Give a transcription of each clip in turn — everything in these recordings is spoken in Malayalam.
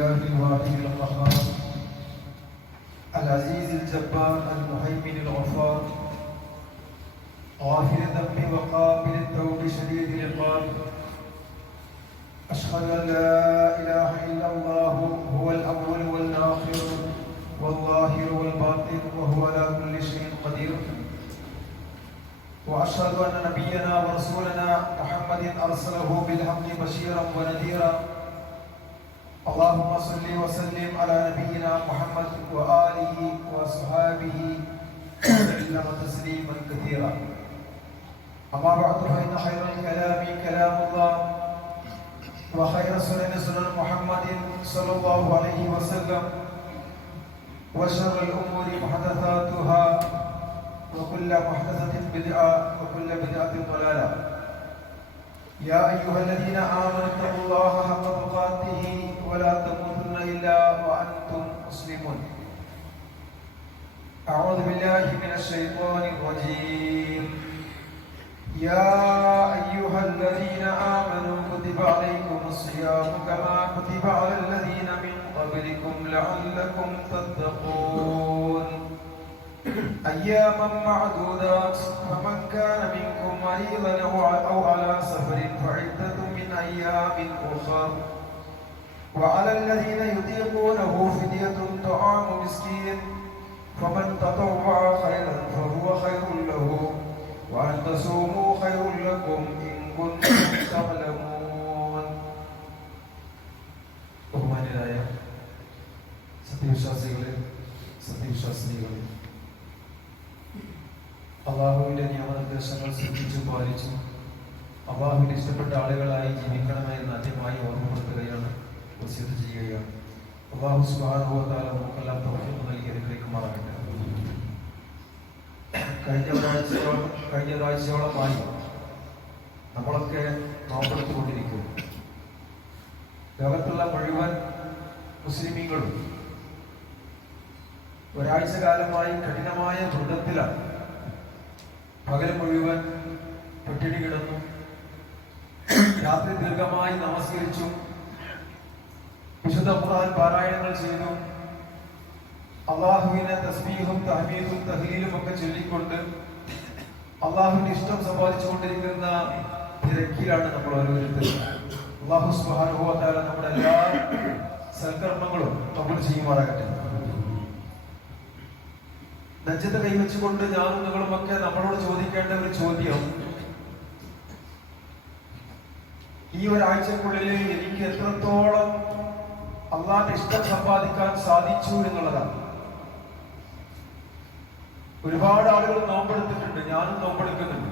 لله الواحد القهار العزيز الجبار المهيمن الغفار غافر الذنب وقابل التوب شديد العقاب. أشهد أن لا إله إلا الله هو الأول والآخر والظاهر والباطن وهو على كل شيء قدير. وأشهد أن نبينا ورسولنا محمد أرسله بالحق بشيرا ونذيرا. اللهم صل وسلم على نبينا محمد وآله وصحابه وسلم تسليما كثيرا. أما بعد فإن خير الكلام كلام الله وخير السنن سنن محمد صلى الله عليه وسلم وشر الأمور محدثاتها وكل محدثة بدعة وكل بدعة ضلالة. يا أيها الذين آمنوا اتقوا الله حق تقاته ولا تموتن إلا وأنتم مسلمون. أعوذ بالله من الشيطان الرجيم. يا أيها الذين آمنوا كتب عليكم الصيام كما كتب على الذين من قبلكم لعلكم تتقون. أياما معدودات فمن كان منكم مريضا أو على سفر فعدة من أيام أخر. وعلى الذين يطيقونه فدية طعام مسكين فمن تطوع خيرا فهو خير له وأن تصوموا خير لكم إن كنتم تعلمون. ബഹുമാന്യരായ സത്യവിശ്വാസികളെ, സത്യവിശ്വാസിനികളെ, അള്ളാഹുവിന്റെ നിയമനിർദ്ദേശങ്ങൾ ശ്രദ്ധിച്ചു പാലിച്ചു അള്ളാഹുവിന് ഇഷ്ടപ്പെട്ട ആളുകളായി ജീവിക്കണമെന്ന് ആദ്യമായി ഓർമ്മപ്പെടുത്തുകയാണ്, വസിയത്ത് ചെയ്യുകയാണ്. അള്ളാഹു സുബ്ഹാനഹു വ തആല നമുക്കെല്ലാം തൗഫീഖ് നൽകി അനുഗ്രഹിക്കുമാറാകട്ടെ. കഴിഞ്ഞ ഒരാഴ്ചയോളമായി നമ്മളൊക്കെ നോമ്പെടുത്തുകൊണ്ടിരിക്കും. ലോകത്തുള്ള മുഴുവൻ മുസ്ലിമീങ്ങളും ഒരാഴ്ച കാലമായി കഠിനമായ വൃതത്തിലാണ്. പകൽ മുഴുവൻ പട്ടിണി കിടന്നു, രാത്രി ദീർഘമായി നമസ്കരിച്ചു, വിശുദ്ധ ഖുർആൻ പാരായണങ്ങൾ ചെയ്തു, അള്ളാഹുവിനെ തസ്ബീഹും തഹ്മീദും തഹ്ലീലും ഒക്കെ ചൊല്ലിക്കൊണ്ട് അള്ളാഹുവിന്റെ ഇഷ്ടം സമ്പാദിച്ചുകൊണ്ടിരിക്കുന്ന തിരക്കിലാണ് നമ്മൾ ഓരോരുത്തരും. അള്ളാഹു സുബ്ഹാനഹു വ തആല നമ്മുടെ എല്ലാ സൽക്കർമ്മങ്ങളും കബൂൽ ചെയ്യുമാറാകട്ടെ. നെഞ്ചത്ത് കൈവച്ചുകൊണ്ട് ഞാനും നിങ്ങളുമൊക്കെ നമ്മളോട് ചോദിക്കേണ്ട ഒരു ചോദ്യം, ഈ ഒരാഴ്ചക്കുള്ളിൽ എനിക്ക് എത്രത്തോളം അള്ളാഹുവിന്റെ ഇഷ്ടം സമ്പാദിക്കാൻ സാധിച്ചു എന്നുള്ളതാണ്. ഒരുപാട് ആളുകൾ നോമ്പെടുത്തിട്ടുണ്ട്, ഞാനും നോമ്പെടുക്കുന്നുണ്ട്.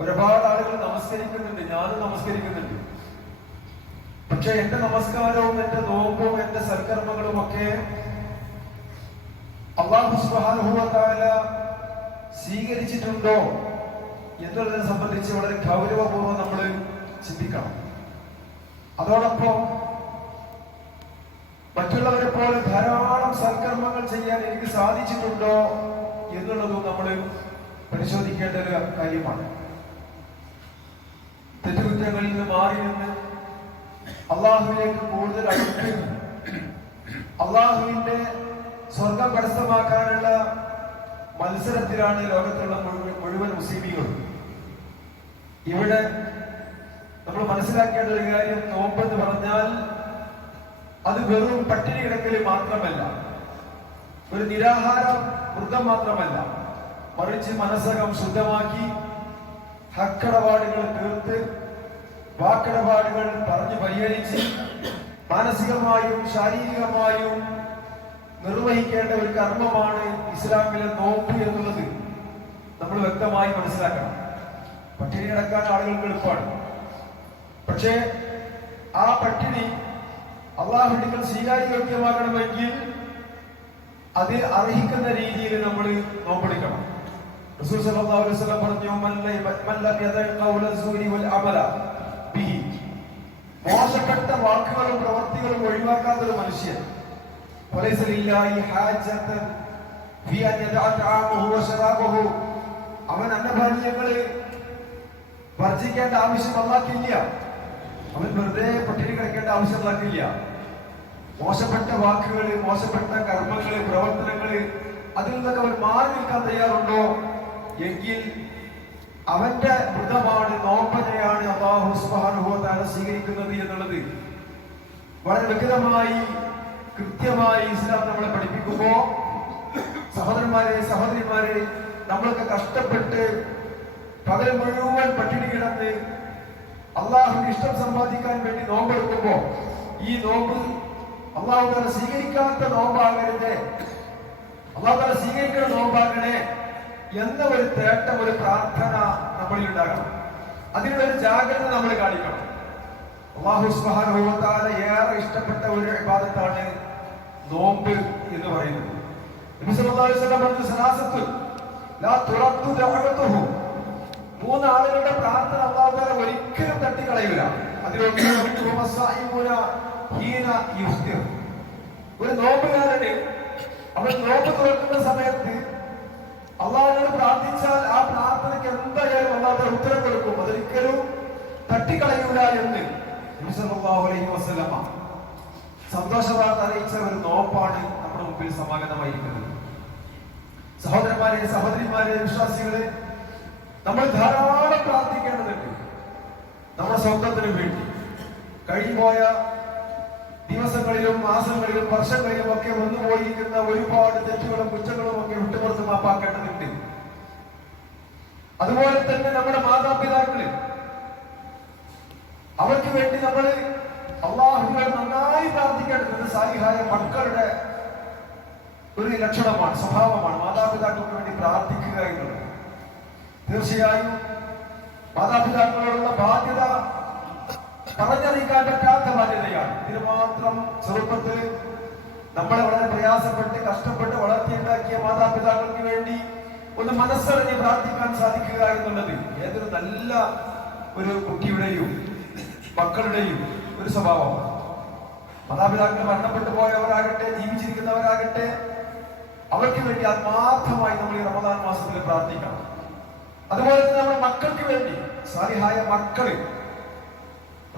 ഒരുപാട് ആളുകൾ നമസ്കരിക്കുന്നുണ്ട്, ഞാനും നമസ്കരിക്കുന്നുണ്ട്. പക്ഷെ എന്റെ നമസ്കാരവും എന്റെ നോമ്പും എന്റെ സൽക്കർമ്മങ്ങളും ഒക്കെ അല്ലാഹു സുബ്ഹാനഹു വ തആല സ്വീകരിച്ചിട്ടുണ്ടോ എന്നുള്ളതിനെ സംബന്ധിച്ച് വളരെ ഗൗരവപൂർവ്വം നമ്മൾ ചിന്തിക്കണം. അതോടൊപ്പം മറ്റുള്ളവരെ പോലെ ധാരാളം സൽക്കർമ്മങ്ങൾ ചെയ്യാൻ എനിക്ക് സാധിച്ചിട്ടുണ്ടോ എന്നുള്ളതും നമ്മൾ പരിശോധിക്കേണ്ട ഒരു കാര്യമാണ്. തെറ്റുകുറ്റങ്ങളിൽ നിന്ന് മാറി നിന്ന് അള്ളാഹുവിലേക്ക് കൂടുതൽ അടുത്ത് അള്ളാഹുവിന്റെ സ്വർഗം കരസ്ഥമാക്കാനുള്ള മത്സരത്തിലാണ് ലോകത്തുള്ള മുഴുവൻ മുസ്ലിമീങ്ങളും. ഇവിടെ നമ്മൾ മനസ്സിലാക്കേണ്ട ഒരു കാര്യം, നോമ്പെന്ന് പറഞ്ഞാൽ അത് വെറും പട്ടിണി കിടക്കല് മാത്രമല്ല, ഒരു നിരാഹാര വൃത്തം മാത്രമല്ല, മറിച്ച് മനസ്സകം ശുദ്ധമാക്കി ഹക്കടപാടുകൾ തീർത്ത് വാക്കടപാടുകൾ പറഞ്ഞു പരിഹരിച്ച് മാനസികമായും ശാരീരികമായും നിർവഹിക്കേണ്ട ഒരു കർമ്മമാണ് ഇസ്ലാമിലെ നോമ്പ് എന്നുള്ളത് നമ്മൾ വ്യക്തമായി മനസ്സിലാക്കണം. പട്ടിണി കിടക്കാൻ ആളുകൾക്ക് എളുപ്പമാണ്, പക്ഷേ ആ പട്ടിണി അള്ളാഹുവിന്റെ സ്വീകാര്യോഗ്യമാകണമെങ്കിൽ അത് അർഹിക്കുന്ന രീതിയിൽ നമ്മൾ നോമ്പെടുക്കണം. റസൂൽ സല്ലല്ലാഹു അലൈഹി വസല്ലം പറഞ്ഞു, മോശപ്പെട്ട വാക്കുകളും പ്രവൃത്തികളും ഒഴിവാക്കാത്ത ഒരു മനുഷ്യൻ അവൻ അന്നപാനീയങ്ങള് വർജിക്കേണ്ട ആവശ്യം അല്ലാക്കില്ല. അവൻ വെറുതെ പട്ടിണി കിടക്കേണ്ട ആവശ്യം അല്ലാക്കില്ല. മോശപ്പെട്ട വാക്കുകള്, മോശപ്പെട്ട കർമ്മങ്ങള്, പ്രവർത്തനങ്ങള്, അതിൽ നിന്നൊക്കെ അവൻ മാറി നിൽക്കാൻ തയ്യാറുണ്ടോ എങ്കിൽ അവന്റെ മൃതമാണ്, നോമ്പനെയാണ് അല്ലാഹു സുബ്ഹാനഹു വ തആല സ്വീകരിക്കുന്നത് എന്നുള്ളത് വളരെ വ്യക്തമായി കൃത്യമായി ഇസ്ലാം നമ്മളെ പഠിപ്പിക്കുമ്പോ, സഹോദരന്മാരെ സഹോദരിമാരെ, നമ്മളൊക്കെ കഷ്ടപ്പെട്ട് പകൽ മുഴുവൻ പട്ടിണി കിടന്ന് അള്ളാഹുവിന്റെ ഇഷ്ടം സമ്പാദിക്കാൻ വേണ്ടി നോമ്പെടുക്കുമ്പോ ഈ നോമ്പ് അള്ളാഹു താല സ്വീകരിക്കാത്ത നോമ്പാകരുത്, അള്ളാഹു താല സ്വീകരിക്കുന്ന നോമ്പാകണേ എന്ന ഒരു തേട്ടം, ഒരു പ്രാർത്ഥന നമ്മളിൽ ഉണ്ടാകണം. അതിനുള്ളൊരു ജാഗ്രത നമ്മൾ കാണിക്കണം. അല്ലാഹു സുബ്ഹാനഹു വ തആല ഏറെ ഇഷ്ടപ്പെട്ട ഒരു ഇബാദത്താണ് നോമ്പ് എന്ന് പറയുന്നത്. നബി സല്ലല്ലാഹു അലൈഹി വസല്ലം പറഞ്ഞു, സലാസത്തു ലാ തുറദ്ദു ദഅവതുഹു, മൂന്ന് ആളുകളുടെ പ്രാർത്ഥന അല്ലാഹു തആല ഒരിക്കലും തട്ടിക്കളയില്ല. അതിലൊന്ന് ഒരു നോമ്പുകാരന് അവൻ നോമ്പ് തുറക്കുന്ന സമയത്ത് അള്ളാഹുവിനോട് പ്രാർത്ഥിച്ചാൽ ആ പ്രാർത്ഥനയ്ക്ക് എന്തായാലും അല്ലാഹു തആല ഉത്തരം കൊടുക്കും, അതൊരിക്കലും തട്ടിക്കളയൂല എന്ന് നബി സല്ലല്ലാഹു അലൈഹി വസല്ലം സന്തോഷവാർത്ത അറിയിച്ച ഒരു നോമ്പാണ് നമ്മുടെ മുമ്പിൽ സമാഗതമായിരിക്കുന്നത്. സഹോദരന്മാരെ സഹോദരിമാരെ വിശ്വാസികളെ, നമ്മൾ ധാരാളം പ്രാർത്ഥിക്കേണ്ടതുണ്ട് നമ്മുടെ സ്വന്തത്തിനു വേണ്ടി. കഴിഞ്ഞുപോയ ദിവസങ്ങളിലും മാസങ്ങളിലും വർഷങ്ങളിലും ഒക്കെ വന്നുപോയിരിക്കുന്ന ഒരുപാട് തെറ്റുകളും കുറ്റങ്ങളും ഒക്കെ വിട്ടുപുറത്ത് മാപ്പാക്കേണ്ടതുണ്ട്. അതുപോലെ തന്നെ നമ്മുടെ മാതാപിതാക്കള്, അവർക്ക് വേണ്ടി നമ്മൾ അള്ളാഹുവിനോട് നന്നായി പ്രാർത്ഥിക്കേണ്ടത് സാലിഹായ മക്കളുടെ ഒരു ലക്ഷണമാണ്, സ്വഭാവമാണ് മാതാപിതാക്കൾക്ക് വേണ്ടി പ്രാർത്ഥിക്കുക എന്നുള്ളത്. തീർച്ചയായും മാതാപിതാക്കളോടുള്ള ബാധ്യത പറഞ്ഞറിയിക്കാൻ പറ്റാത്ത ബാധ്യതയാണ്. ഇതിന് മാത്രം ചെറുപ്പത്തിൽ നമ്മളെ വളരെ പ്രയാസപ്പെട്ട് കഷ്ടപ്പെട്ട് വളർത്തിയുണ്ടാക്കിയ മാതാപിതാക്കൾക്ക് വേണ്ടി ഒന്ന് മനസ്സറിഞ്ഞ് പ്രാർത്ഥിക്കാൻ സാധിക്കുക എന്നുള്ളത് ഏതൊരു നല്ല ഒരു കുട്ടിയുടെയും മക്കളുടെയും ഒരു സ്വഭാവമാണ്. മാതാപിതാക്കൾ മരണപ്പെട്ടു പോയവരാകട്ടെ ജീവിച്ചിരിക്കുന്നവരാകട്ടെ, അവർക്ക് വേണ്ടി ആത്മാർത്ഥമായി നമ്മൾ ഈ റമദാൻ മാസത്തിൽ പ്രാർത്ഥിക്കണം. അതുപോലെ തന്നെ നമ്മുടെ മക്കൾക്ക് വേണ്ടി സാലിഹായ മക്കള്,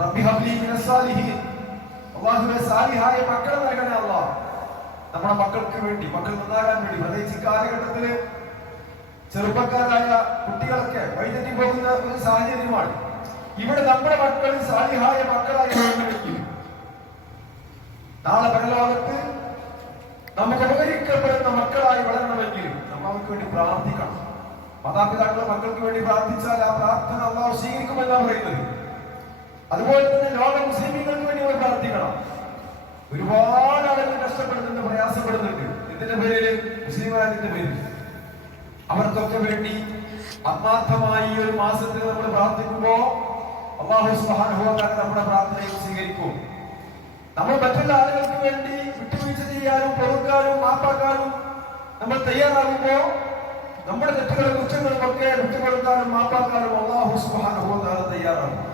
റബ്ബി ഹബ്ലി മിനസ് സാലിഹീൻ, അല്ലാഹുവേ സാലിഹായ മക്കളെ നൽകണേ അല്ലാഹ്. നമ്മുടെ മക്കൾക്ക് വേണ്ടി, മക്കൾ നന്നാകാൻ വേണ്ടി, പ്രത്യേകിച്ച് ഈ കാലഘട്ടത്തില് ചെറുപ്പക്കാരായ കുട്ടികളൊക്കെ വഴിതെറ്റി പോകുന്ന ഒരു സാഹചര്യമാണ്. ഇവിടെ നമ്മുടെ മക്കൾ സാലിഹായ മക്കളായി വളർന്നു. നാളെ പരലോകത്ത് നമുക്ക് ഉപകരിക്കപ്പെടുന്ന മക്കളായി വളരണമെങ്കിൽ നമ്മൾ അവർക്ക് വേണ്ടി പ്രാർത്ഥിക്കണം. മാതാപിതാക്കളെ മക്കൾക്ക് വേണ്ടി പ്രാർത്ഥിച്ചാൽ ആ പ്രാർത്ഥന അല്ലാഹു സ്വീകരിക്കുമെന്നാണ് പറയുന്നത്. അതുപോലെ തന്നെ ലോക മുസ്ലിമീങ്ങൾക്ക് വേണ്ടി നമ്മൾ പ്രാർത്ഥിക്കണം. ഒരുപാട് ആളുകൾ കഷ്ടപ്പെടുന്നുണ്ട്, പ്രയാസപ്പെടുന്നുണ്ട്. ഇതിന്റെ പേരില് മുസ്ലിമായതിന്റെ പേരിൽ അവർക്കൊക്കെ വേണ്ടി ആത്മാർത്ഥമായി ഒരു മാസത്തിൽ നമ്മൾ പ്രാർത്ഥിക്കുമ്പോ അല്ലാഹു സുബ്ഹാനഹു വ തആല നമ്മുടെ പ്രാർത്ഥനയെ സ്വീകരിക്കും. നമ്മൾ മറ്റുള്ള ആളുകൾക്ക് വേണ്ടി വിട്ടുവീഴ്ച ചെയ്യാനും പൊറുക്കാനും മാപ്പാക്കാനും നമ്മൾ തയ്യാറാകുമ്പോ നമ്മുടെ തെറ്റുകളും കുറ്റങ്ങളും ഒക്കെ വിട്ടുകൊടുക്കാനും മാപ്പാക്കാനും അല്ലാഹു സുബ്ഹാനഹു വ തആല തയ്യാറാകും.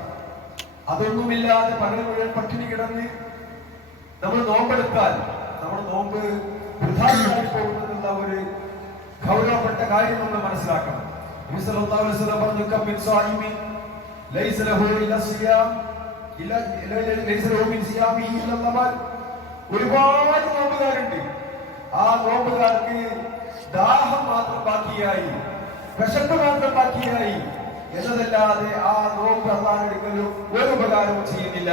അതൊന്നുമില്ലാതെ പകൽ മുഴുവൻ പട്ടിണി കിടന്ന് നമ്മൾ നോമ്പെടുത്താൽ നമ്മുടെ നോമ്പ് വൃഥാവിലായി പോകുന്നതെന്നുള്ള ഒരു ഗൗരവപ്പെട്ട കാര്യം നമ്മൾ മനസ്സിലാക്കണം. നബി സല്ലല്ലാഹു അലൈഹി വസല്ലം പറഞ്ഞു, കമ്മിൻ സായിമിൻ ലൈസ ലഹു ഇല്ല സിയാം ലൈസ ലഹു മിൻ സിയാമിഹി ഇല്ല ലമൽ. ഒരുപാട് നോമ്പുകാരുണ്ട്, ആ നോമ്പുകാർക്ക് ദാഹം മാത്രം ബാക്കിയായി, വിശപ്പ് മാത്രം ബാക്കിയായി എന്നതല്ലാതെ ആ നോമ്പ് അല്ലാഹുവിന്റെ അടുക്കൽ ഒരു ഉപകാരവും ചെയ്യുന്നില്ല.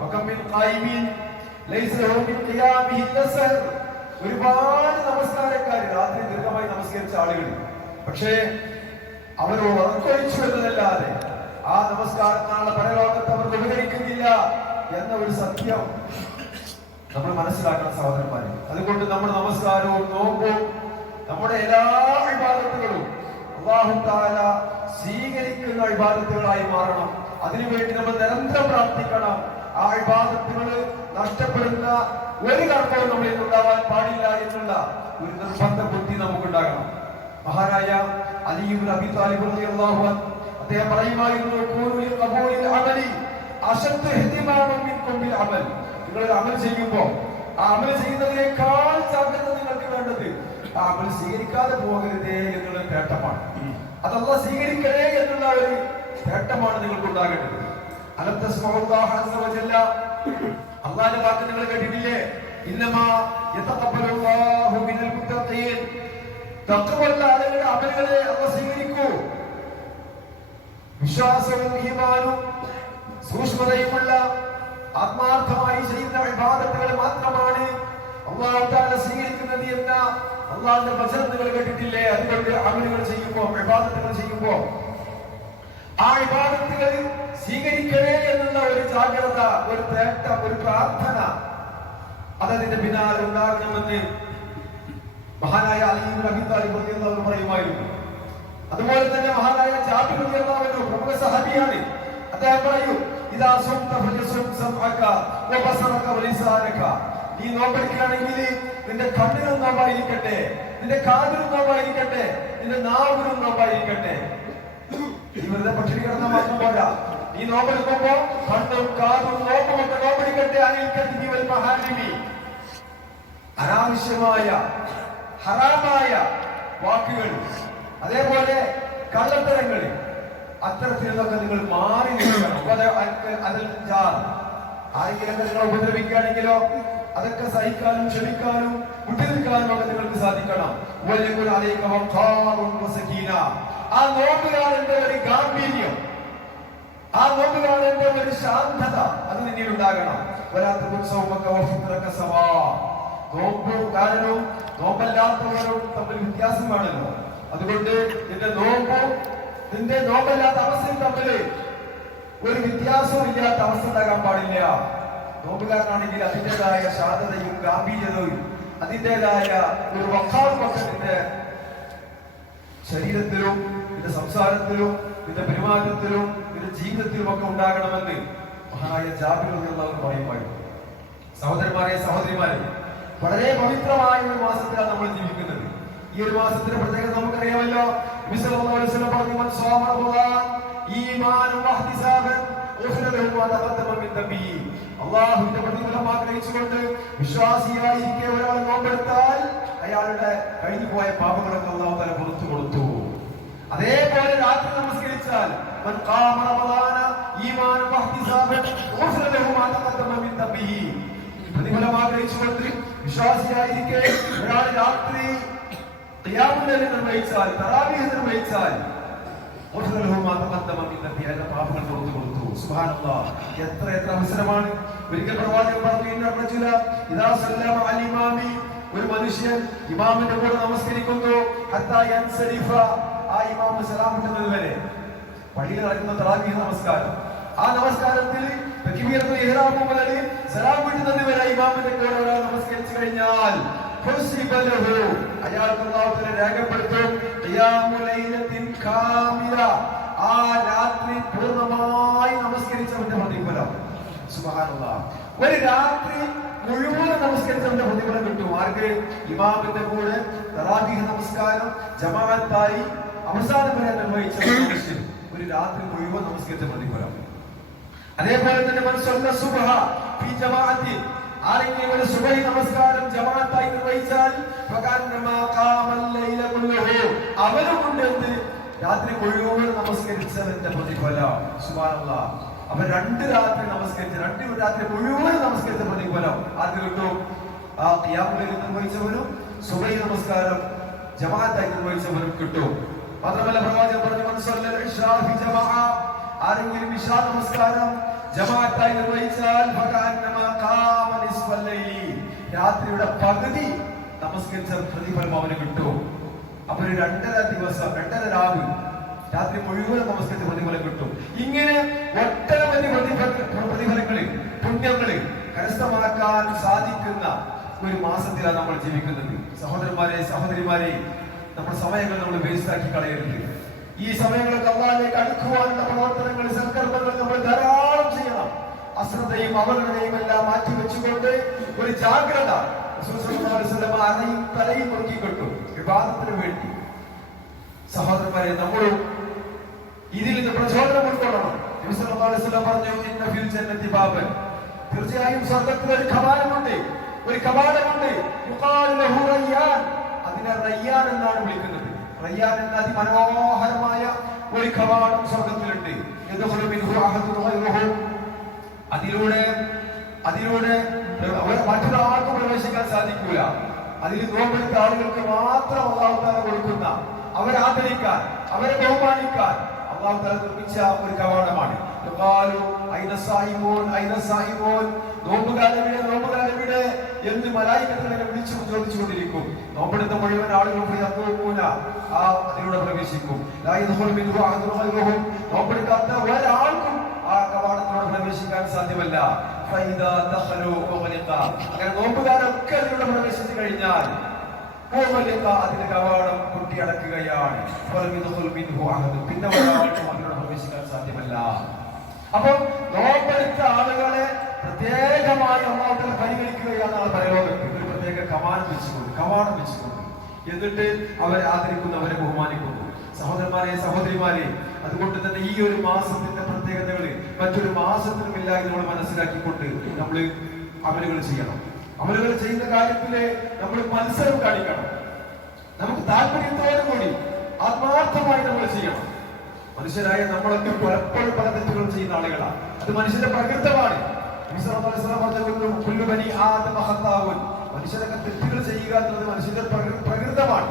വകമ്മിൻ ഖായിമിൻ ലൈസ ലഹു മിൻ ഖിയാമിഹി ഇല്ല സഹർ. ഒരുപാട് നമസ്കാരക്കാർ, രാത്രി ദീർഘമായി നമസ്കരിച്ച ആളുകൾ, പക്ഷേ അവർ ഉറക്കൊഴിച്ചു എന്നതല്ലാതെ ആ നമസ്കാരത്തിനുള്ള പരലോകത്ത് അവർക്ക് ഉപകരിക്കുന്നില്ല എന്ന ഒരു സത്യം നമ്മൾ മനസ്സിലാക്കണം സഹോദരന്മാരെ. അതുകൊണ്ട് നമ്മുടെ നമസ്കാരവും നോമ്പും നമ്മുടെ എല്ലാ ഇബാദത്തുകളും അല്ലാഹു തആല സ്വീകരിക്കുന്ന ഇബാദത്തുകളായി മാറണം. അതിനുവേണ്ടി നമ്മൾ നിരന്തരം പ്രാർത്ഥിക്കണം. ആ ഇബാദത്തുകൾ നഷ്ടപ്പെടുന്ന ഒരു കർമ്മവും നമ്മളിൽ ഉണ്ടാവാൻ പാടില്ല എന്നുള്ള ഒരു നിർബന്ധ ബുദ്ധി നമുക്കുണ്ടാകണം. മഹാനായ അലി ഇബ്നു അബീ ത്വാലിബ് റളിയല്ലാഹു അൻഹു അദ്ദേഹം പറയുമായിരുന്നു, ഖൂലു ഖബൂലിൽ അമലി അശദ്ദു ഇഹ്തിമാമൻ മിൻകും ബിൽ അമൽ. നിങ്ങൾ ഒരു അമൽ ചെയ്യുമ്പോൾ ആ അമൽ ചെയ്യുന്നതിനേക്കാൾ ജാഗ്രത നിങ്ങൾക്ക് വേണ്ടത് ആ അമൽ സ്വീകരിക്കാതെ പോകരുതേ എന്നുള്ള തേട്ടമാണ്. അതല്ല സ്വീകരിക്കണേ എന്നുള്ള ഒരു തേട്ടമാണ് നിങ്ങൾക്ക് ഉണ്ടാകേണ്ടത്. അലം തസ്മഉല്ലാഹ അസ്സ വജല്ല അള്ളാന്റെ വാക്ക് നിങ്ങൾ കേട്ടിട്ടില്ലേ? ഇന്നമാ യതഖബ്ബലുല്ലാഹു മിനൽ മുത്തഖീൻ. തഖ്വയുള്ള ആളുകളുടെ അമലുകളെ അല്ലാഹു സ്വീകരിക്കൂ. വിശ്വാസവും ഈമാനും സൂക്ഷ്മതയുമുള്ള ആത്മാർത്ഥമായി ചെയ്യുന്ന ഇബാദത്തുകൾ മാത്രമാണ് അല്ലാഹു തആല സ്വീകരിക്കുന്നത് എന്ന അള്ളാഹുവിന്റെ വചനം നിങ്ങൾ കേട്ടിട്ടില്ലേ? അതുകൊണ്ട് അമലുകൾ ചെയ്യുമ്പോൾ, ഇബാദത്തുകൾ ചെയ്യുമ്പോൾ ആ ഇബാദത്തുകൾ സ്വീകരിക്കണേ എന്നുള്ള ഒരു ജാഗ്രത, ഒരു തേട്ടം, ഒരു പ്രാർത്ഥന അതതിന്റെ പിന്നാലെ ഉണ്ടാകണമെന്ന് മഹാനായ അലി ഇബ്നു അബീ താലിബ് റളിയല്ലാഹു അൻഹു പറയുമായിരുന്നു. അതുപോലെ തന്നെ മഹാനായ ജാബിർ റളിയല്ലാഹു അൻഹു പ്രമുഖ സഹാബിയാണ്. അദ്ദേഹം പറയും, ഇദാ സുംത ഫജസും സമഅക വബസറക വലിസാനക. നീ നോമ്പെടുക്കുകയാണെങ്കിൽ നിന്റെ കണ്ണിനും നോമ്പായിരിക്കട്ടെ, നിന്റെ കാതിനും നോമ്പായിരിക്കട്ടെ, നിന്റെ നാവിനും നോമ്പായിരിക്കട്ടെ. നീ വെറുതെ പക്ഷി കിടന്ന മാത്രം പോരാ, നീ നോമ്പെടുക്കുമ്പോ കണ്ണും കാതും നോമ്പും ഒക്കെ നോമ്പെടുക്കട്ടെ. അനാവശ്യമായ ഹറാമായ വാക്കുകൾ, അതേപോലെ കള്ളത്തരങ്ങൾ, അത്തരത്തിലൊക്കെ നിങ്ങൾ മാറി നിൽക്കണം. ആരെങ്കിലും നിങ്ങൾ ഉപദ്രവിക്കുകയാണെങ്കിലോ അതൊക്കെ സഹിക്കാനും ക്ഷമിക്കാനും വിട്ടുനിൽക്കാനും ഒക്കെ നിങ്ങൾക്ക് സാധിക്കണം. ആ നോമ്പുകാരന്റെ ഒരു ഗാംഭീര്യം, ആ നോമ്പുകാരന്റെ ഒരു ശാന്തത അത് നിന്നിൽ ഉണ്ടാകണം. നോമ്പുകാരനും നോമ്പല്ലാത്തവരും തമ്മിൽ വ്യത്യാസമാണല്ലോ. അതുകൊണ്ട് നിന്റെ നോമ്പല്ലാത്ത അവസ്ഥയും തമ്മിൽ ഒരു വ്യത്യാസവും ഇല്ലാത്ത അവസ്ഥ ഉണ്ടാകാൻ പാടില്ല. നോമ്പുകാരനാണെങ്കിൽ അതിൻ്റെതായ ശാന്തതയും ഗാംഭീര്യതയും അതിൻ്റെതായ ഒരു വഖാറും ഒക്കെ നിന്റെ ശരീരത്തിലും നിന്റെ സംസാരത്തിലും നിന്റെ പെരുമാറ്റത്തിലും നിന്റെ ജീവിതത്തിലും ഒക്കെ ഉണ്ടാകണമെന്ന് മഹാനായ ജാബിർ റളിയല്ലാഹു അൻഹു പറയുമായിരുന്നു. സഹോദരന്മാരെ, സഹോദരിമാരെ, വളരെ പവിത്രമായ ഒരു മാസത്തിലാണ് നമ്മൾ ജീവിക്കുന്നത്. ഈ ഒരു മാസത്തിന്റെ പ്രത്യേകത നമുക്കറിയാമല്ലോ. നബി സല്ലല്ലാഹു അലൈഹി വസല്ലം പറഞ്ഞു, മൻ സ്വമ റമളാൻ ഈമാനൻ വഹ്തിസാബൻ ഗുഫിറ ലഹു മാ തഖദ്ദമ മിൻ ദംബിഹി. അല്ലാഹുവിന്റെ പ്രതിഫലം ആഗ്രഹിച്ചുകൊണ്ട് വിശ്വാസിയായിരിക്കെ ഒരാൾ നോമ്പെടുത്താൽ അയാളുടെ കഴിഞ്ഞുപോയ പാപങ്ങളൊക്കെ അല്ലാഹു തആല പുറത്തു കൊടുത്തു. അതേപോലെ രാത്രി നമസ്കരിച്ചാൽ മൻ ഖാമ റമളാന ഈമാനൻ വഹ്തിസാബൻ ഗുഫിറ ലഹു മാ തഖദ്ദമ മിൻ ദംബിഹി. പ്രതിഫലം ആഗ്രഹിച്ചുകൊണ്ട് വിശ്വാസിയായിരിക്കെ ഒരാൾ രാത്രി ഖിയാമുൽ ലൈൽ നിർവഹിച്ചാൽ, തറാവീഹ് നിർവഹിച്ചാൽ പാപങ്ങൾ പുറത്തു കൊടുത്തു. സുബ്ഹാനല്ലാഹ്, എത്ര അവസരമാണ്. ഒരിക്കൽ പ്രവാചകൻ പറഞ്ഞു, ഒരു മനുഷ്യൻ ഇമാമിന്റെ കൂടെ നമസ്കരിക്കുന്നു, ആ ഇമാം സലാം വിട്ടുന്നത് വരെ. പള്ളിയിൽ നടക്കുന്ന തറാവീഹ് നമസ്കാരം, ആ നമസ്കാരത്തിൽ തക്ബീറത്തുൽ ഇഹ്റാം മുതൽ സലാം വിട്ടുന്നത് വരെ ഇമാമിന്റെ കൂടെ ഒരാൾ നമസ്കരിച്ചു കഴിഞ്ഞാൽ അയാൾക്ക് അല്ലാഹു തആല രേഖപ്പെടുത്തും ഖിയാമുൽ ലൈലത്തിൻ കാമില, ആ രാത്രി പൂർണ്ണമായി നമസ്കരിച്ചവന്റെ പ്രതിഫലം. സുബ്ഹാനല്ലാഹ്, ഒരു രാത്രി മുഴുവൻ നമസ്കരിച്ചവന്റെ പ്രതിഫലം കിട്ടും. ആർക്ക്? ഇമാമിന്റെ കൂടെ തറാവീഹ് നമസ്കാരം ജമാഅത്തായി അവസാനം വരെ നിർവഹിച്ച മനുഷ്യൻ ഒരു രാത്രി മുഴുവൻ നമസ്കരിച്ച പ്രതിഫലം. അതേപോലെ തന്നെ മൻ സല്ല സുബ്ഹ ഫീ ജമാഅത്തി, ആരെങ്കിലും ഒരു സുബഹി നമസ്കാരം ജമാഅത്തായി നിർവഹിച്ചാൽ അവനുമുണ്ട് രാത്രി മുഴുവൻ നമസ്കരിച്ചവന്റെ പ്രതിഫലം. സുബ്ഹാനല്ലാഹ്, അപ്പൊ രണ്ട് രാത്രി നമസ്കരിച്ച, രണ്ട് രാത്രി മുഴുവൻ നമസ്കരിച്ച പ്രതിഫലം ആർക്ക് കിട്ടും? ആ ഖിയാമുൽ ലൈൽ നിർവഹിച്ചവനും സുബഹി നമസ്കാരം ജമാഅത്തായി നിർവഹിച്ചവനും കിട്ടും. മാത്രമല്ല പ്രവാചകൻ പറഞ്ഞു, മൻ സല്ലൽ ഇശാ ഫി ജമാഅ, ആരെങ്കിലും ഇശാ നമസ്കാരം ജമാഅത്തായി നിർവഹിച്ചാൽ രാത്രിയുടെ പകുതി നമസ്കരിച്ച പ്രതിഫലം അവന് കിട്ടും. അപ്പൊ ഒരു 2.5 ദിവസം, 2.5 രാവ് രാത്രി മുഴുവൻ നമസ്കരിച്ച പ്രതിഫലം കിട്ടും. ഇങ്ങനെ ഒട്ടനവധി പ്രതിഫലങ്ങളിൽ പുണ്യങ്ങളിൽ കരസ്ഥമാക്കാൻ സാധിക്കുന്ന ഒരു മാസത്തിലാണ് നമ്മൾ ജീവിക്കുന്നത്. സഹോദരന്മാരെ, സഹോദരിമാരെ, നമ്മുടെ സമയങ്ങൾ നമ്മൾ വേസ്റ്റാക്കി കളയരുത്. ഈ സമയങ്ങൾക്ക് അല്ലാഹുവിലേക്ക് അടുക്കുവാനുള്ള പ്രവർത്തനങ്ങൾ, സൽക്കർമ്മങ്ങൾ നമ്മൾ ധാരാളം ചെയ്യണം. അശ്രദ്ധയും അവഗണനയും എല്ലാം മാറ്റിവെച്ചുകൊണ്ട് ഒരു ജാഗ്രത അറയും തലയും മുറുക്കിക്കൊണ്ടു വിവാദത്തിന് വേണ്ടി. സഹോദരന്മാരെ, നമ്മളും ഇതിൽ നിന്ന് പ്രചോദനം ഉൾക്കൊള്ളണം. നബി സല്ലല്ലാഹു അലൈഹി വസല്ലം പറഞ്ഞു, ഇന്ന ഫിൽ ജന്നതി ബാബൻ, തീർച്ചയായും സ്വർഗ്ഗത്തിൽ ഒരു കവാടമുണ്ട്, ഒരു കവാടമുണ്ട്. യുഖാലു ലഹു റയ്യാൻ, അതിനെ റയ്യാൻ എന്നാണ് വിളിക്കുന്നത്. റയ്യാൻ എന്ന അതിമനോഹരമായ ഒരു കവാടം സ്വർഗ്ഗത്തിലുണ്ട്. അതിലൂടെ അതിലൂടെ മറ്റൊരാൾക്കും പ്രവേശിക്കാൻ സാധിക്കൂല. അതിൽ നോമ്പെടുത്ത ആളുകൾക്ക് മാത്രം അല്ലാഹു തആല കൊടുക്കുന്ന, അവരെ ആദരിക്കാൻ, അവരെ ബഹുമാനിക്കാൻ അല്ലാഹു തആല നിർമ്മിച്ച ഒരു കവാടമാണ്. നോമ്പുകാലവിടെ എന്ന് മലായികത്തിനെ വിളിച്ചു ചോദിച്ചുകൊണ്ടിരിക്കും. നോമ്പെടുത്ത മുഴുവൻ ആളുകളും അതിലൂടെ പ്രവേശിക്കും. നോമ്പെടുക്കാത്ത ഒരാൾക്കും ആ കവാടത്തിലൂടെ പ്രവേശിക്കാൻ സാധ്യമല്ല. അങ്ങനെ നോമ്പുകാരൊക്കെ അതിലൂടെ പ്രവേശിച്ചു കഴിഞ്ഞാൽ അതിന്റെ കവാടം കൊട്ടിയടക്കുകയാണ്. പിന്നെ ഒരാൾക്കും അതിലൂടെ പ്രവേശിക്കാൻ സാധ്യമല്ല. അപ്പൊ നോമ്പെടുത്ത ആളുകളെ പ്രത്യേകമായി അല്ലാഹു തആല പരിഗണിക്കുകയാണ്. ആ പരലോകത്ത് ഒരു പ്രത്യേക കവാടം വെച്ചുകൊണ്ട് എന്നിട്ട് അവരെ ആദരിക്കുന്നു, അവരെ ബഹുമാനിക്കുന്നു. സഹോദരന്മാരെ, സഹോദരിമാരെ, അതുകൊണ്ട് തന്നെ ഈ ഒരു മാസത്തിന്റെ പ്രത്യേകതകൾ മറ്റൊരു മാസത്തിനുമില്ല എന്ന് നമ്മൾ മനസ്സിലാക്കിക്കൊണ്ട് നമ്മൾ അമലുകൾ ചെയ്യണം. അമലുകൾ ചെയ്യുന്ന കാര്യത്തില് നമ്മൾ മത്സരം കാണിക്കണം. നമുക്ക് താല്പര്യത്തോടു കൂടി ആത്മാർത്ഥമായി നമ്മൾ ചെയ്യണം. മനുഷ്യരായ നമ്മളൊക്കെ പലപ്പോഴും പല തെറ്റുകൾ ചെയ്യുന്ന ആളുകളാണ്. അത് മനുഷ്യന്റെ പ്രകൃതമാണ്. മനുഷ്യരൊക്കെ തെറ്റുകൾ ചെയ്യുക എന്നത് മനുഷ്യന്റെ പ്രകൃതമാണ്.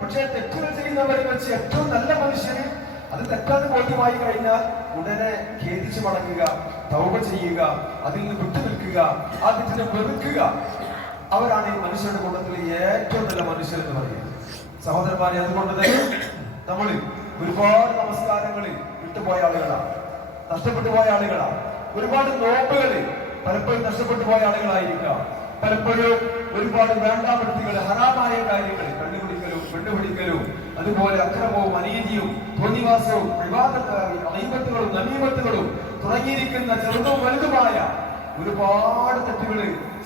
പക്ഷേ തെറ്റുകൾ ചെയ്യുന്നവരെ വെച്ച് ഏറ്റവും നല്ല മനുഷ്യന് അത് തെറ്റാതെ ബോധ്യമായി കഴിഞ്ഞാൽ ഉടനെ ഖേദിച്ച് മടങ്ങുക, തൗബ ചെയ്യുക, അതിൽ നിന്ന് വിട്ടുനിൽക്കുക, ആ തെറ്റിനെ വെറുക്കുക. അവരാണ് ഈ മനുഷ്യരുടെ കൂട്ടത്തിൽ ഏറ്റവും നല്ല മനുഷ്യർ എന്ന് പറയുന്നത്. സഹോദരന്മാരെ, അതുകൊണ്ട് തന്നെ നമ്മൾ ഒരുപാട് നമസ്കാരങ്ങളിൽ വിട്ടുപോയ ആളുകളാണ്, നഷ്ടപ്പെട്ടു പോയ ആളുകളാണ്. ഒരുപാട് നോമ്പുകൾ പലപ്പോഴും നഷ്ടപ്പെട്ടു പോയ ആളുകളായിരിക്കാം. പലപ്പോഴും ഒരുപാട് വേണ്ടാവൃത്തികൾ, ഹറാമായ കാര്യങ്ങൾ, കണ്ണുപിടിക്കലും പെണ്ണുപിടിക്കലും, അതുപോലെ അക്രമവും അനീതിയും തോന്നിവാസവും അയ്യത്തുകളും നമീമത്തുകളും തുടങ്ങിയിരിക്കുന്ന ചെറുതും വലുതുമായ ഒരുപാട് തെറ്റുകൾ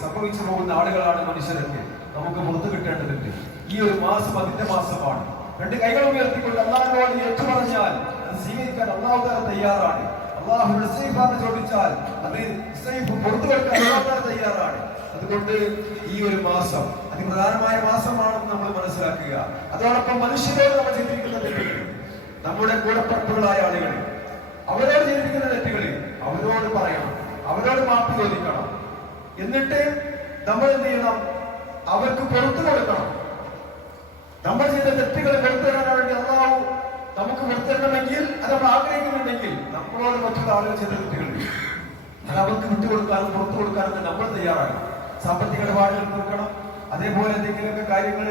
സംഭവിച്ചു പോകുന്ന ആളുകളാണ് മനുഷ്യരൊക്കെ. നമുക്ക് പുറത്തു കിട്ടേണ്ടതുണ്ട്. ഈ ഒരു മാസം അതിന്റെ മാസമാണ്. രണ്ട് കൈകൾ ഉയർത്തിക്കൊണ്ട് അല്ലാഹുവോട് ഏറ്റുപറഞ്ഞാൽ അത് സ്വീകരിക്കാൻ അല്ലാഹു തആല തയ്യാറാണ്. അല്ലാഹുവിന്റെ ഇസ്തിഗ്ഫാർ ചോദിച്ചാൽ അത് പുറത്തു കൊടുക്കാൻ അല്ലാഹു തആല തയ്യാറാണ്. അതുകൊണ്ട് ഈ ഒരു മാസം അതിപ്രധാനമായ മാസമാണെന്ന് നമ്മൾ മനസ്സിലാക്കുക. അതോടൊപ്പം മനുഷ്യരോട് നമ്മൾ ചെയ്തിരിക്കുന്ന തെറ്റുകൾ, നമ്മുടെ കൂടപ്പറപ്പുകളായ ആളുകൾ, അവരോട് ചെയ്തിരിക്കുന്ന തെറ്റുകൾ അവരോട് പറയണം, അവരോട് മാപ്പ് ചോദിക്കണം. എന്നിട്ട് നമ്മൾ എന്ത് ചെയ്യണം? അവർക്ക് പുറത്തു കൊടുക്കണം. നമ്മൾ ചെയ്ത തെറ്റുകൾ പുറത്തു തരാൻ വേണ്ടി അല്ലാഹു നമുക്ക് പുറത്തു തരണമെങ്കിൽ, അത് നമ്മൾ ആഗ്രഹിക്കുന്നുണ്ടെങ്കിൽ നമ്മളോട് മറ്റുള്ള ആളുകൾ ചെയ്ത തെറ്റുകൾ അത് അവർക്ക് വിട്ടുകൊടുക്കാനും പുറത്തു കൊടുക്കാനും നമ്മൾ തയ്യാറാകണം. സാമ്പത്തിക ഇടപാടുകൾ തീർക്കണം. അതേപോലെ എന്തെങ്കിലുമൊക്കെ കാര്യങ്ങൾ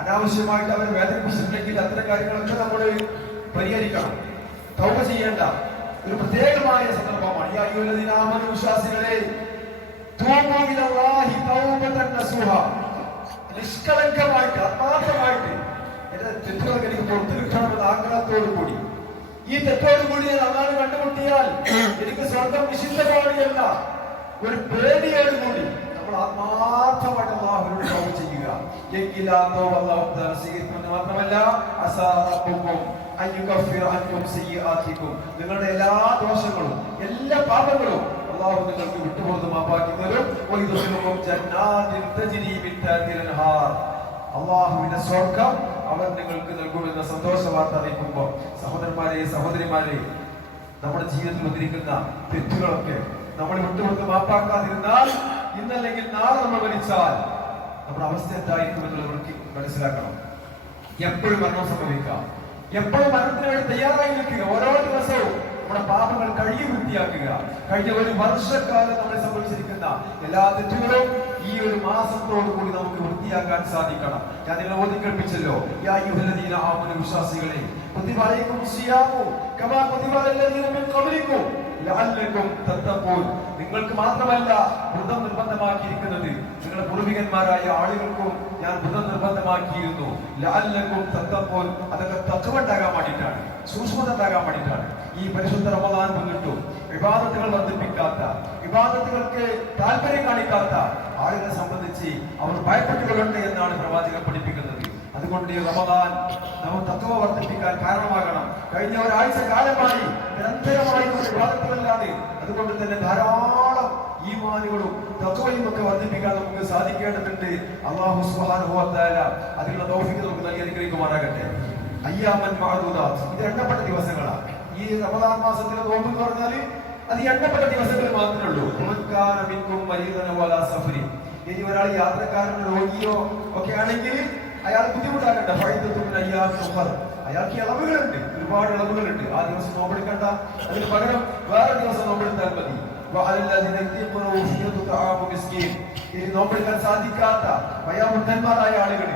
അനാവശ്യമായിട്ട് അവർ വേദനിപ്പിച്ചിട്ടുണ്ടെങ്കിൽ അത്തരം കാര്യങ്ങളൊക്കെ നമ്മൾ പരിഹരിക്കണം. തൗബ ചെയ്യേണ്ട ഒരു പ്രത്യേകമായ സന്ദർഭമാണ്. ഈ അയ്യുഹല്ലദീന ആമനൂ, വിശ്വാസികളെ, തൂബൂ ഇലല്ലാഹി തൗബതൻ നസൂഹ, നിഷ്കളങ്കമായിട്ട് ആത്മാർത്ഥമായിട്ട് എന്റെ തെറ്റുകളൊക്കെ എനിക്ക് പുറത്തു കിട്ടണമെന്ന ആഗ്രഹത്തോടു കൂടി, ഈ തെറ്റോടു കൂടി ഞാൻ അള്ളാഹുവിനെ കണ്ടുമുട്ടിയാൽ എനിക്ക് സ്വർഗം നിഷിദ്ധമാണെന്നല്ല, ഒരു പേടിയോട് കൂടി നമ്മൾ ആത്മാർത്ഥമായിട്ട് അല്ലാഹുവിനോട് തൗബ ചെയ്യുക. എങ്കിൽ ആ തൗബ അല്ലാഹു തആല സ്വീകരിക്കുമെന്ന് മാത്രമല്ല, അസാ റബ്ബുക്കും അൻ യുകഫിറ അൻകും സയ്യിആതികും, നിങ്ങളുടെ എല്ലാ ദോഷങ്ങളും എല്ലാ പാപങ്ങളും അല്ലാഹു നിങ്ങൾക്ക് വിട്ടുപുറത്ത് മാപ്പാക്കി തരും. വയദ്ഖുലുകും ജന്നാതിൻ തജ്രി മിൻ തഹ്തിഹാൽ അൻഹാർ, അല്ലാഹുവിന്റെ സ്വർഗ്ഗം അവൻ നിങ്ങൾക്ക് നൽകുമെന്ന സന്തോഷ വാർത്ത അറിയിക്കുമ്പോൾ, സഹോദരന്മാരെ, സഹോദരിമാരെ, നമ്മുടെ ജീവിതത്തിൽ വന്നിരിക്കുന്ന തെറ്റുകളൊക്കെ നമ്മൾ വിട്ടുപുറത്ത് മാപ്പാക്കാതിരുന്നാൽ ഇന്നല്ലെങ്കിൽ നാളെ നമ്മൾ മരിച്ചാൽ നമ്മുടെ അവസ്ഥ എന്തായിരിക്കും എന്നുള്ളത് മനസ്സിലാക്കണം. എപ്പോഴും മരണം സംഭവിക്കാം. എപ്പോഴും മരണത്തിന് വേണ്ടി തയ്യാറായി നിൽക്കുക. ഓരോ ദിവസവും നമ്മുടെ പാപങ്ങൾ കഴുകി വൃത്തിയാക്കുക. കഴിഞ്ഞ ഒരു വർഷക്കാലം നമ്മൾ സംഭവിച്ചിരിക്കുന്ന എല്ലാ തെറ്റുകളും ഈ ഒരു മാസത്തോടു കൂടി നമുക്ക് വൃത്തിയാക്കാൻ സാധിക്കണം. ഞാൻ നിങ്ങളെ ഓതി കേൾപ്പിച്ചല്ലോ, യാ അയ്യുഹല്ലദീന ആമനൂ, വിശ്വാസികളെ, കുതിബ അലൈക്കും സിയാമു കമാ കുതിബ അലല്ലദീന മിൻ ഖബ്ലിക്കും ലഅല്ലക്കും തത്തഖൂൻ, നിങ്ങൾക്ക് മാത്രമല്ല വ്രതം നിർബന്ധമാക്കിയിരിക്കുന്നത്, നിങ്ങളുടെ പൂർവികന്മാരായ ആളുകൾക്കും ഞാൻ വ്രതം നിർബന്ധമാക്കിയിരുന്നു. ലഅല്ലക്കും തത്തഖൂൻ, അതൊക്കെ തഖ്വ ഉണ്ടാകാൻ വേണ്ടിയിട്ടാണ്, സൂക്ഷ്മത ഉണ്ടാകാൻ വേണ്ടിയിട്ടാണ്. ഈ പരിശുദ്ധ റമദാൻ മുന്നിട്ടും ഇബാദത്തുകൾ വർദ്ധിപ്പിക്കാത്ത, ഇബാദത്തുകൾക്ക് താല്പര്യം കാണിക്കാത്ത ആളുകളെ സംബന്ധിച്ച് അവർ ഭയപ്പെട്ടുകൊള്ളട്ടെ എന്നാണ് പ്രവാചകൻ പഠിപ്പിക്കുന്നത്. അതുകൊണ്ട് റമദാൻ നമ്മൾ തഖ്വ വർദ്ധിപ്പിക്കാൻ കാരണമാകണം. കഴിഞ്ഞ ഒരാഴ്ച കാലമായി നിരന്തരമായി ഇബാദത്തുകളിലാണ്. അതുകൊണ്ട് തന്നെ ധാരാളം ഈമാനുകളും തഖ്വയും ഒക്കെ വർദ്ധിപ്പിക്കാൻ നമുക്ക് സാധിക്കേണ്ടതുണ്ട്. അല്ലാഹു സുബ്ഹാനഹു വ തആല അതിനുള്ള തൗഫീഖ് നമുക്ക് നൽകി അനുഗ്രഹിക്കുമാറാകട്ടെ. അയ്യാമൻ മഅദൂദാത്ത്, ഇത് എണ്ണപ്പെട്ട ദിവസങ്ങളാണ്. ഈ റമദാൻ മാസത്തിലെ നോമ്പ് എന്ന് പറഞ്ഞാൽ അത് എണ്ണപ്പെട്ട ദിവസങ്ങൾ മാത്രമേ ഉള്ളൂ. ഇനി ഒരാൾ യാത്രക്കാരനോ രോഗിയോ ഒക്കെ ആണെങ്കിൽ അയാൾ ബുദ്ധിമുട്ടാകണ്ട. അയാൾക്ക് ഇളവുകളുണ്ട്, ഒരുപാട് ഇളവുകളുണ്ട്. ആ ദിവസം നോമ്പെടുക്കണ്ട, അതിന് പകരം വേറെ ദിവസം നോമ്പെടുത്താൽ മതി. ഇനി നോമ്പെടുക്കാൻ സാധിക്കാത്ത വയോവൃദ്ധന്മാരായ ആളുകൾ,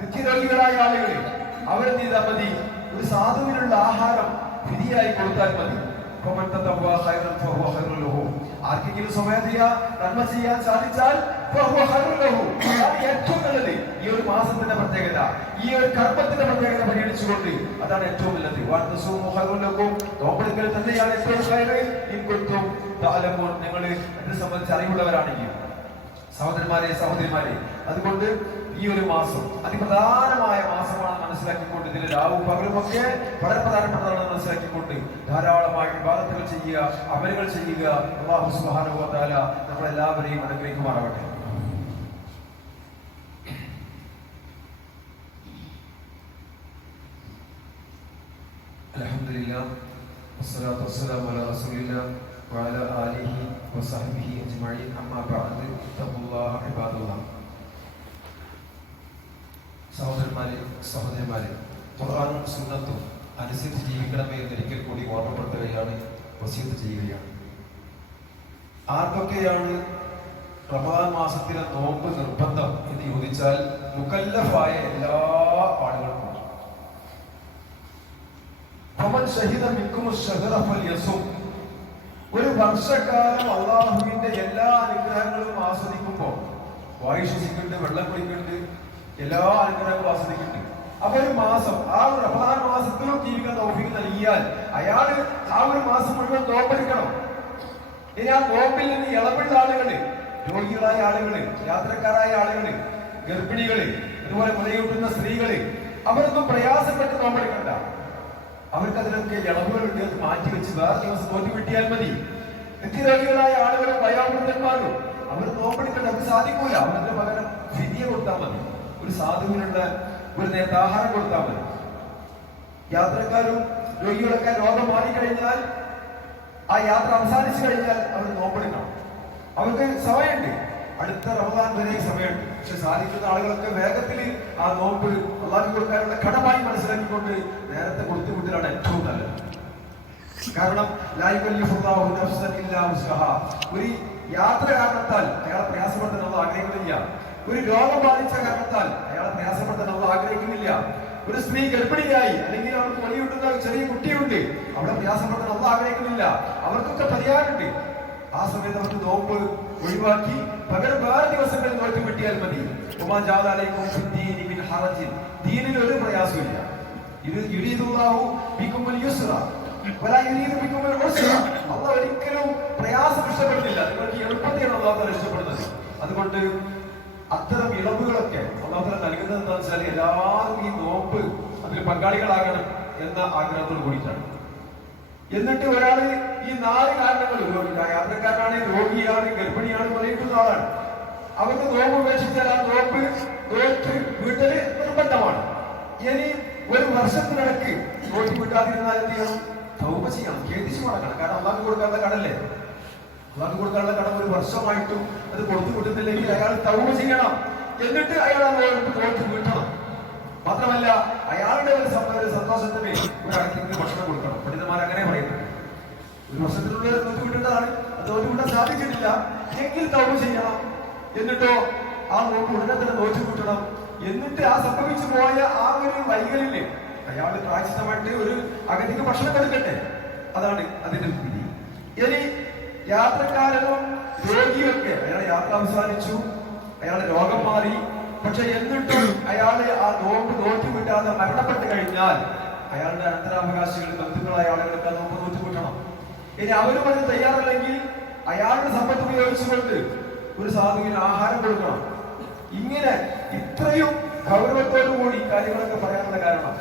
നിത്യരോഗികളായ ആളുകൾ, അവരെന്ത് ചെയ്താൽ മതി? ഒരു സാധുവിനുള്ള ആഹാരം ഫിദിയായി കൊടുത്താൽ മതി. ആർക്കെങ്കിലും സ്വമേധയാ നന്മ ചെയ്യാൻ സാധിച്ചാൽ ഏറ്റവും നല്ലത്. ഈ ഒരു മാസത്തിന്റെ പ്രത്യേകത, ഈ ഒരു കർമ്മത്തിന്റെ പ്രത്യേകത പരിഗണിച്ചുകൊണ്ട് അതാണ് ഏറ്റവും നല്ലത്. നോമ്പെടുക്കൽ തന്നെയാണ് ഏറ്റവും നിങ്ങൾ എന്നെ സംബന്ധിച്ച് അറിവുള്ളവരാണെങ്കിൽ സഹോദരന്മാരെ സഹോദരിമാരെ. അതുകൊണ്ട് ഈ ഒരു മാസം അതിപ്രധാനമായ മാസമാണ് മനസ്സിലാക്കിക്കൊണ്ട്, ഇതിൽ രാവും പകലുമൊക്കെ വളരെ പ്രധാനപ്പെട്ടതാണെന്ന് മനസ്സിലാക്കിക്കൊണ്ട് ധാരാളമായി ഇബാദത്തുകൾ ചെയ്യുക, അമലുകൾ ചെയ്യുക. അല്ലാഹു സുബ്ഹാനഹു വ തആല നമ്മളെല്ലാവരെയും അനുഗ്രഹിക്കുമാറാവട്ടെ. അൽഹംദുലില്ലാഹ് വസ്സലാത്തു വസ്സലാമു അലാ റസൂലില്ലാഹ് വഅലാ ആലിഹി വസഹ്ബിഹി അജ്മഈൻ. അമ്മാ ബഅദ്. തഖ്വല്ലാഹ ഇബാദല്ലാഹ്. സഹോദരന്മാരെ സഹോദരിമാരെ, ഖുർആനും സുന്നത്തും അനുസരിച്ച് ജീവിക്കണമേ എന്നൊരിക്കൽ കൂടി ഓർമ്മപ്പെടുത്തുകയാണ്, വസിയത്ത് ചെയ്യുകയാണ്. ആർക്കൊക്കെയാണ് റമദാൻ മാസത്തിലെ നോമ്പ് നിർബന്ധം എന്ന് ചോദിച്ചാൽ മുകല്ലഫായ എല്ലാ ആളുകൾക്കും. ഒരു വർഷക്കാലം അള്ളാഹുവിന്റെ എല്ലാ അനുഗ്രഹങ്ങളും ആസ്വദിക്കുമ്പോൾ വായു ശ്വസിക്കുന്നുണ്ട്, വെള്ളം കുടിക്കുന്നുണ്ട്, എല്ലാ അനുഗ്രഹങ്ങളും ആസ്വദിക്കുന്നുണ്ട്. അപ്പൊ ഒരു മാസം, ആ ഒരു റമദാൻ മാസത്തിലും ജീവിക്കാൻ തൗഫീഖ് നൽകിയാൽ അയാള് ആ ഒരു മാസം മുഴുവൻ നോമ്പെടുക്കണം. ഇനി ആ നോമ്പിൽ നിന്ന് ഇളവുള്ള ആളുകള്, രോഗികളായ ആളുകള്, യാത്രക്കാരായ ആളുകള്, ഗർഭിണികള്, അതുപോലെ മുലയൂട്ടുന്ന സ്ത്രീകള്, അവരൊന്നും പ്രയാസപ്പെട്ട് നോമ്പെടുക്കണ്ട. അവർക്ക് അതിനൊക്കെ ഇളവുകളുണ്ട്, അത് മാറ്റി വെച്ച് വേറെ ദിവസം നോക്കി കിട്ടിയാൽ മതി. നിത്യരോഗികളായ ആളുകളും വയോവൃദ്ധന്മാരും അവർ നോമ്പെടുക്കേണ്ട, അവർക്ക് സാധിക്കൂല. അവരുടെ പകരം ഫിദിയ കൊടുത്താൽ മതി, ഒരു സാധുവിനുള്ള ഒരു നേരത്തെ ആഹാരം കൊടുത്താൽ മതി. യാത്രക്കാരും രോഗികളൊക്കെ രോഗം മാറിക്കഴിഞ്ഞാൽ, ആ യാത്ര അവസാനിച്ചു കഴിഞ്ഞാൽ അവർ നോമ്പെടുക്കണം. അവർക്ക് സമയമുണ്ട്, അടുത്ത റമദാൻ വരെ സമയമുണ്ട്. പക്ഷെ സാധിക്കുന്ന ആളുകളൊക്കെ വേഗത്തിൽ ആ നോമ്പ് അള്ളാഹു കൊടുക്കാനുള്ള കടമായി മനസ്സിലാക്കിക്കൊണ്ട് നേരത്തെ കൊടുത്തുവിട്ടലാണ് ഏറ്റവും നല്ലത്. കാരണം ഒരു യാത്ര കാരണത്താൽ അയാളെ പ്രയാസപ്പെടുത്താൻ നമ്മൾ ആഗ്രഹിക്കുന്നില്ല. ഒരു രോഗം ബാധിച്ച കാരണത്താൽ അയാളെ പ്രയാസപ്പെടുത്താൻ നമ്മൾ ആഗ്രഹിക്കുന്നില്ല. ഒരു സ്ത്രീ ഗർഭിണിയായി, അല്ലെങ്കിൽ അവർക്ക് വലിയുട്ടുന്ന ചെറിയ കുട്ടിയുണ്ട്, അവിടെ പ്രയാസപ്പെടുത്താൻ നമ്മൾ ആഗ്രഹിക്കുന്നില്ല. അവർക്കൊക്കെ പരിഹാരമുണ്ട്. ആ സമയത്ത് അവർക്ക് നോമ്പ് ഒഴിവാക്കി പകരം വേറെ ദിവസങ്ങളിൽ നോക്കി കിട്ടിയാൽ മതി. ദീനിൽ ഒരു പ്രയാസമില്ല. അള്ളാഹു ഒരിക്കലും പ്രയാസം ഇഷ്ടപ്പെടുന്നില്ല. നിങ്ങൾക്ക് എളുപ്പത്തെയാണ് അള്ളാഹു ഇഷ്ടപ്പെടുന്നത്. അതുകൊണ്ട് അത്തരം ഇളവുകളൊക്കെ അള്ളാഹു നൽകുന്നത് എന്താ വെച്ചാൽ എല്ലാവരും ഈ നോമ്പ് അതിൽ പങ്കാളികളാകണം എന്ന ആഗ്രഹത്തോട് കൂടിയിട്ടാണ്. എന്നിട്ട് ഒരാള് ഈ 4 കാരണങ്ങൾ, യാത്രക്കാരനാണ്, രോഗിയാണ്, ഗർഭിണിയാണ്, പറയുന്ന ആളാണ്, അവർക്ക് നോമ്പ് ഉപേക്ഷിച്ചാൽ ആ നോമ്പ് നോറ്റ് വീട്ടില് നിർബന്ധമാണ്. ഇനി ഒരു വർഷത്തിനിടയ്ക്ക് നോറ്റ് വിട്ടാതിരുന്നാൽ എന്ത് ചെയ്യണം? തൗബ ചെയ്യണം, ഖേദിച്ചു മടങ്ങണം. കാരണം അള്ളാഹു കൊടുക്കാനുള്ള കടല്ലേ, അള്ളാഹു കൊടുക്കാനുള്ള കടം ഒരു വർഷമായിട്ടും അത് കൊടുത്തു വിട്ടുന്നില്ലെങ്കിൽ അയാൾ തൗബ ചെയ്യണം. എന്നിട്ട് അയാൾ ആ നോറ്റ് വീട്ടണം. മാത്രമല്ല അയാളുടെ ഒരു സന്തോഷത്തിന് ഒരാൾക്ക് ഭക്ഷണം കൊടുക്കണം. പണ്ഡിതന്മാർ അങ്ങനെ പറയുന്നത്. ഒരു വർഷത്തിലുള്ള നോക്കി വിട്ടതാണ്, അത് നോക്കി വിട്ടാൻ സാധിക്കുന്നില്ല എങ്കിൽ തൗബ ചെയ്യണം. എന്നിട്ടോ ആ നോക്ക് ഉടനെ തന്നെ നോക്കി വിട്ടണം. എന്നിട്ട് ആ സംഭവിച്ചു പോയ ആ ഒരു വൈകലില് അയാൾ പ്രായശ്ചിത്തമായിട്ട് ഒരു അഗതിക്ക് ഭക്ഷണം കൊടുക്കട്ടെ. അതാണ് അതിന്റെ വിധി. ഇനി യാത്രക്കാരനും രോഗിയൊക്കെ അയാളെ യാത്ര അവസാനിച്ചു, അയാളുടെ രോഗം മാറി, പക്ഷെ എന്നിട്ടും അയാളെ ആ നോമ്പ് നോറ്റി വിട്ടാതെ മരണപ്പെട്ട് കഴിഞ്ഞാൽ അയാളുടെ അനന്തരാവകാശികൾ, ബന്ധുക്കളായ ആളുകൾക്ക് ആ നോമ്പ് നോറ്റി വിട്ടണം. ഇനി അവരും അതിന് തയ്യാറല്ലെങ്കിൽ അയാളുടെ സമ്പത്ത് ഉപയോഗിച്ചുകൊണ്ട് ഒരു സാധുവിന് ആഹാരം കൊടുക്കണം. ഇങ്ങനെ ഇത്രയും ഗൗരവത്തോടു കൂടി കാര്യങ്ങളൊക്കെ പറയാനുള്ള കാരണം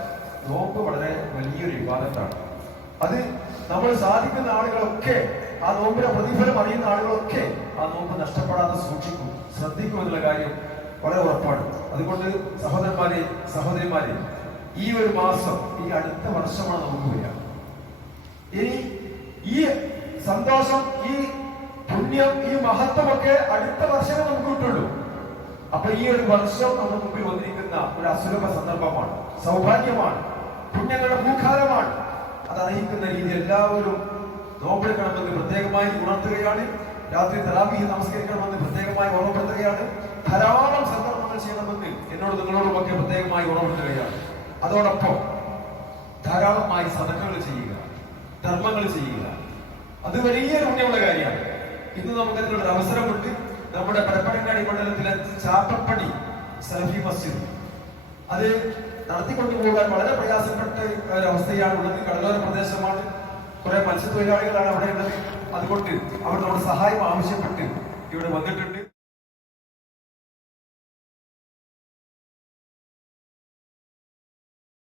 നോമ്പ് വളരെ വലിയൊരു വിവാദത്താണ്. അത് നമ്മൾ സാധിക്കുന്ന ആളുകളൊക്കെ, ആ നോമ്പിന്റെ പ്രതിഫലം അറിയുന്ന ആളുകളൊക്കെ ആ നോമ്പ് നഷ്ടപ്പെടാതെ സൂക്ഷിക്കും, ശ്രദ്ധിക്കും എന്നുള്ള കാര്യം വളരെ ഉറപ്പാണ്. അതുകൊണ്ട് സഹോദരന്മാരെ സഹോദരിമാരെ, ഈ ഒരു മാസം ഈ അടുത്ത വർഷമാണ് നമുക്ക് വരിക. ഇനി ഈ സന്തോഷം, ഈ പുണ്യം, ഈ മഹത്വമൊക്കെ അടുത്ത വർഷമേ നമുക്ക് കിട്ടുള്ളൂ. അപ്പൊ ഈ ഒരു വർഷം നമ്മുടെ മുമ്പിൽ വന്നിരിക്കുന്ന ഒരു അസുലഭ സന്ദർഭമാണ്, സൗഭാഗ്യമാണ്, പുണ്യങ്ങളുടെ ഭൂകാലമാണ്. അതറിയിക്കുന്ന രീതി എല്ലാവരും നോമ്പെടുക്കണമെന്ന് പ്രത്യേകമായി ഉണർത്തുകയാണ്. രാത്രി തറാവീഹ് നമസ്കരിക്കണമെന്ന് പ്രത്യേകമായി ഓർമ്മപ്പെടുത്തുകയാണ്. ധാരാളം സന്ദർഭങ്ങൾ ചെയ്യണമെന്ന് എന്നോട് നിങ്ങളോടുമൊക്കെ പ്രത്യേകമായി ഓർമ്മപ്പെടുത്തുകയാണ്. അതോടൊപ്പം ധാരാളമായി സദഖകൾ ചെയ്യുക, ധർമ്മങ്ങൾ ചെയ്യുക. അത് വലിയ പുണ്യമുള്ള കാര്യമാണ്. ഇന്ന് നമുക്ക് അതിനുള്ള അവസരമുണ്ട്. നമ്മുടെ പരപ്പനങ്ങാടി മണ്ഡലത്തിലെ ചാപ്പപ്പടി സലഫി മസ്ജിദ് അത് നടത്തിക്കൊണ്ടു പോകാൻ വളരെ പ്രയാസപ്പെട്ട ഒരവസ്ഥയാണ് ഉള്ളത്. കടലോര പ്രദേശമാണ്, കുറെ മത്സ്യത്തൊഴിലാളികളാണ് അവിടെ ഉള്ളത്. അതുകൊണ്ട് അവർ നമ്മുടെ സഹായം ആവശ്യപ്പെട്ട് ഇവിടെ വന്നിട്ടുണ്ട്.